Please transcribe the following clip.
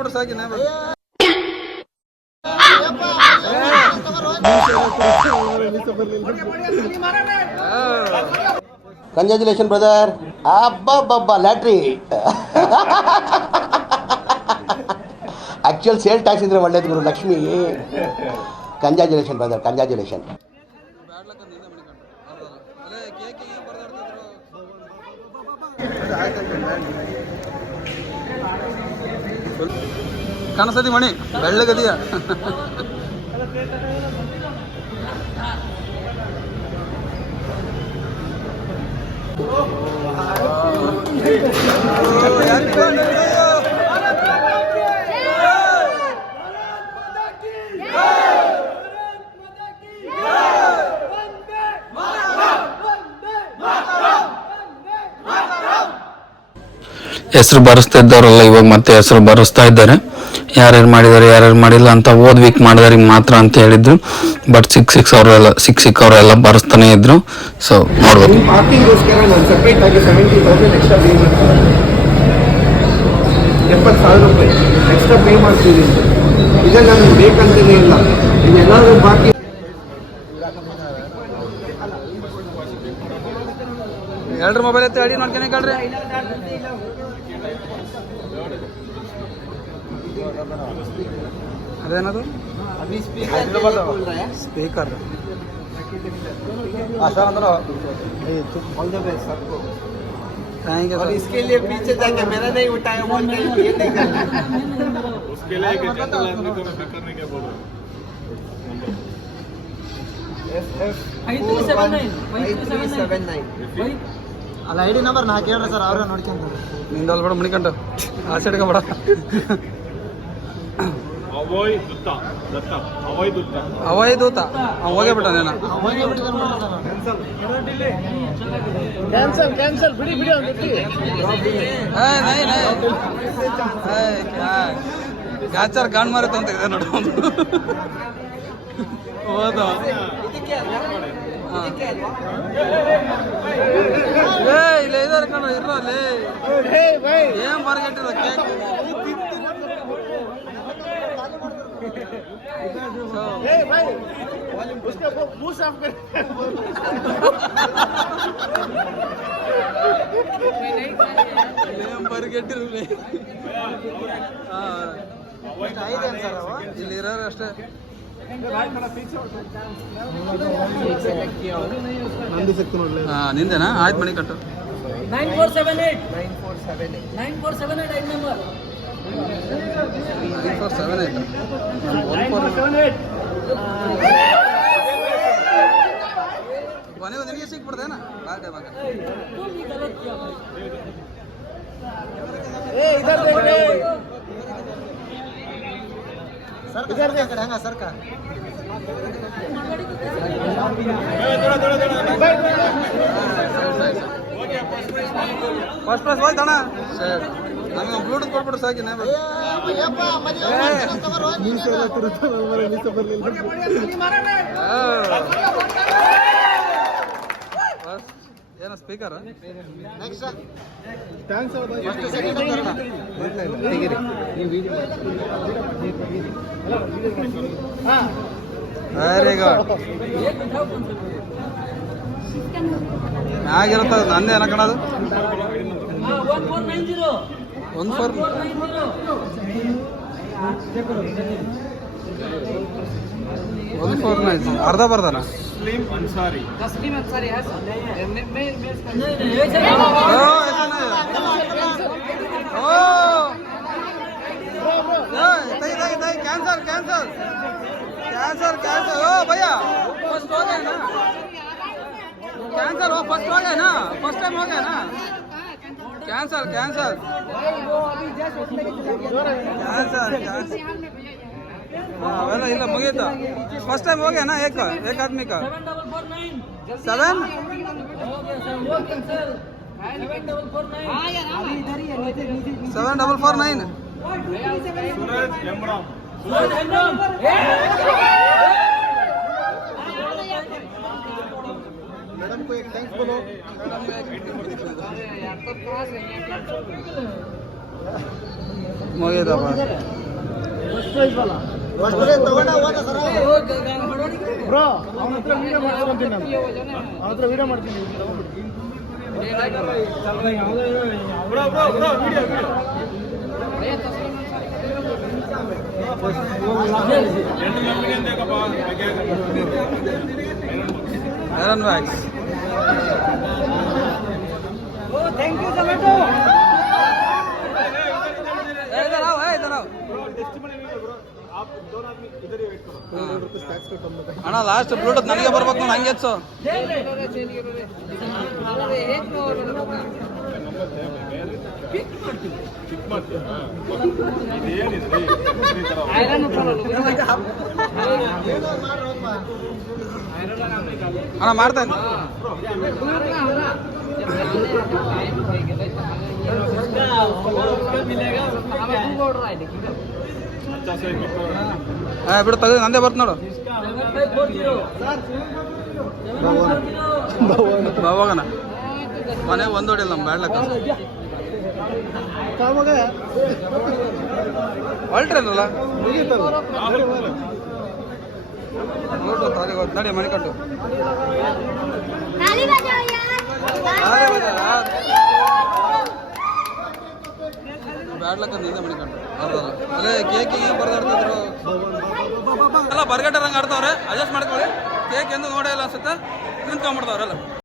ಕೊಟ್ಬಿಡು ಸಾಕಿನ congratulation brother ಅಬ್ಬಬ್ಬಬ್ಬ ಲ್ಯಾಟ್ರಿ ಆ್ಯಕ್ಚುಯಲ್ ಸೇಲ್ ಟ್ಯಾಕ್ಸ್ ಇದ್ರೆ ಒಳ್ಳೇದು ಗುರು, ಲಕ್ಷ್ಮಿ. ಕಂಗ್ರ್ಯಾಚುಲೇಷನ್ ಬ್ರದರ್ ಕಂಗ್ರ್ಯಾಚುಲೇಷನ್ ಕಾಣಿಸ್ತದಿ ಮಣಿ ಬೆಳ್ಳಗದಿಯ? ಹೆಸರು ಬರೆಸ್ತಾ ಇದ್ದವರೆಲ್ಲ ಇವಾಗ ಮತ್ತೆ ಹೆಸರು ಬರೆಸ್ತಾ ಇದ್ದಾರೆ. ಯಾರ್ಯಾರು ಮಾಡಿದ್ದಾರೆ ಯಾರ್ಯಾರು ಮಾಡಿಲ್ಲ ಅಂತ ಓದ್ ವೀಕ್ ಮಾಡಿದವ್ರಿಗೆ ಮಾತ್ರ ಅಂತ ಹೇಳಿದ್ರು. ಬಟ್ ಸಿಕ್ ಸಿಕ್ಸ್ ಅವರೆಲ್ಲ ಸಿಕ್ ಸಿಕ್ ಅವರೆಲ್ಲ ಬರೆಸ್ತಾನೆ ಇದ್ರು. ಸೊ ನೋಡ್ಬೋದು ಪಾರ್ಕಿಂಗ್ಗೋಸ್ಕರ ನಾನು ಸಪ್ರೇಟ್ ಆಗಿ ಸೆವೆಂಟಿ ತೌಸಂಡ್ ಎಕ್ಸ್ಟ್ರಾ ಪೇ ಮಾಡ್ತೀನಿ. ಎಪ್ಪತ್ತು ಸಾವಿರ ರೂಪಾಯಿ ಎಕ್ಸ್ಟ್ರಾ ಪೇ ಮಾಡ್ತಿದ್ದೀನಿ ಇದೇ ನನಗೆ ಬೇಕಂತಲೇ ಇಲ್ಲ. ಇದೆಲ್ಲರೂ ಬಾಕಿ ಹೇಳ್ರಿ ಮೊಬೈಲ್ ಎತ್ತಿ ಅಡಿ अरे ना तो अभी स्पीकर बोल रहा है speaker Asha all the best सबको थैंक यू और इसके लिए पीछे जाके मेरा नहीं उठाया वो नहीं ये नहीं करना उसके लिए एक जनरल को मैं करने क्या बोल रहा एफ़ एफ़ 5379 5379 ಅಲ್ಲ ಐ ನಂಬರ್ ನಾ ಕೇಳ್ರಿ ಸರ್ ಅವ್ರೇ ನೋಡ್ಕೊಂಡು ನಿಂದು ಅಲ್ಲಿ ಬೇಡ ಆ ಆಸೆ ಇಟ್ಕೊಬೇಡ ಅವಯ್ ದೂತ ದೂತ. ಹೋಗೇ ಬಿಟ್ಟ ಕ್ಯಾನ್ಸಲ್ ಕ್ಯಾಚರ್ ಅಂತ ಇದೆ ನೋಡು. ಹೌದು? ಏ ಇಲ್ಲ ಇದಾರೆ ಕಣ ಇರೋ ಅಲ್ಲಿ. ಏನ್ ಮಾರ್ಕೆಟ್ ಕೇಕ್ ಇಲ್ಲಿ ಇರೋರು ಅಷ್ಟೇ. ನಿಂದೇನಾ? ಆಯ್ತು ಮಣಿ ಕಟ್ಟು. Nine four seven eight. Nine four seven nine four seven eight ಐದು number nine four seven eight. ಕೊನೆಗೂ ನಿನಗೆ ಸಿಕ್ಬಿಡ್ತೇನ ಬಾರ್ಡೆ ಬಾಗ ಏ ಈ ಕಡೆ ಹಂಗ ಸರ್ಕ ಫಸ್ಟ್ ಕ್ಲಾಸ್ ಹೋಯ್ತು ಅಣ್ಣ ಸರ್ ನಮಗೆ ಬ್ಲೂಟೂತ್ ಕೊಟ್ಬಿಡು ಸಾಕಿ ನಾ ಏನ ಸ್ಪೀಕರ್ ವೆರಿ ಗುಡ್ ನಂದೇ ಒಂದು ಫೋರ್ ಒಂದು ಫೋರ್ ನೈನ್ ಅರ್ಧ ಬರ್ದಾನ ಅನ್ಸಾರಿ ಅನ್ಸಾರಿ ಓ ಕ್ಯಾನ್ಸರ್ ಕ್ಯಾನ್ಸರ್ ಕ್ಯಾನ್ಸರ್ ಕ್ಯಾನ್ಸರ್ ಓ ಭಯ ಫಸ್ಟ್ ಹೋಗೇನಾ ಕ್ಯಾನ್ಸರ್ ಓ ಫಸ್ಟ್ ಹೋಗೇನಾ ಫಸ್ಟ್ ಟೈಮ್ ಹೋಗೇನಾ ಕ್ಯಾನ್ಸರ್ ಕ್ಯಾನ್ಸರ್ ಕ್ಯಾನ್ಸರ್ ಕ್ಯಾನ್ಸರ್ ಅವೆಲ್ಲ ಇಲ್ಲ ಮುಗೀತು ಫಸ್ಟ್ ಟೈಮ್ ಹೋಗ್ಯಾನ ಏಕ ಏಕಾದ್ಮಿ seven seven double four nine nine seven हो गया सर वो cancel seven double four nine seven double four nine Suraj Hemram Suraj Hemram madam को एक थैंक्स बोलो ಮುಗಿದಪ್ಪ ತಗೊಂಡ ಹೋದ ಸರ್ ಬ್ರೋ ಅವನ ಹತ್ರ ವಿಡಿಯೋ ಮಾಡ್ಕೊಂತೀನಿ ನಾನು ಅವನ ಹತ್ರ ವಿಡಿಯೋ ಮಾಡ್ತೀನಿ bro bro bro video video ಎಂಟು ನಮಗೆ ಬೇಕಪ್ಪ iron wax thank you tomato इधर आओ ए, इधर आओ ಅಣ್ಣ ಲಾಸ್ಟ್ ಬ್ಲೂಟೂತ್ ನನಗೆ ಬರ್ಬೇಕು ನೋಡಿ ಹಂಗೆ ಮಾಡ್ತೀರಾ ಥರ ಅಣ್ಣ ಮಾಡ್ತಾ ಬಿಡು ತಗ ನಂದೇ ಬರ್ತ ನೋಡು ಬಾವಾಗನ ಮನೆ ಒಂದೋಡಿಲ್ಲ ನಮ್ಮ ಬ್ಯಾಡ್ಲಕ್ಕ ಹೊರಟ್ರೇನಲ್ಲ ಮುಗೀತಲ್ಲ. ನೋಡು ತಾರಿ ನಡಿ ಮನೆ ಕಟ್ಟು. ಬ್ಯಾಡ್ಲಕ್ಕ ನಿಂದೆ ಮನೆ ಕಟ್ಟು. ಹೌದಲ್ಲ ಅಲ್ಲೇ ಕೇಕ್ ಏನು ಬರ್ದಾಡ್ತಿದ್ರು ಎಲ್ಲ ಬರ್ಗಟ್ಟರಂಗೆ ಆಡ್ತಾವ್ರೆ. ಅಡ್ಜಸ್ಟ್ ಮಾಡ್ಕೊಳ್ಳಿ. ಕೇಕ್ ಎಂದು ನೋಡೇ ಇಲ್ಲ ಅನ್ಸುತ್ತೆ. ತಿಂದ್ಕೊಂಡ್ಬಿಡ್ತಾವ್ರಲ್ಲ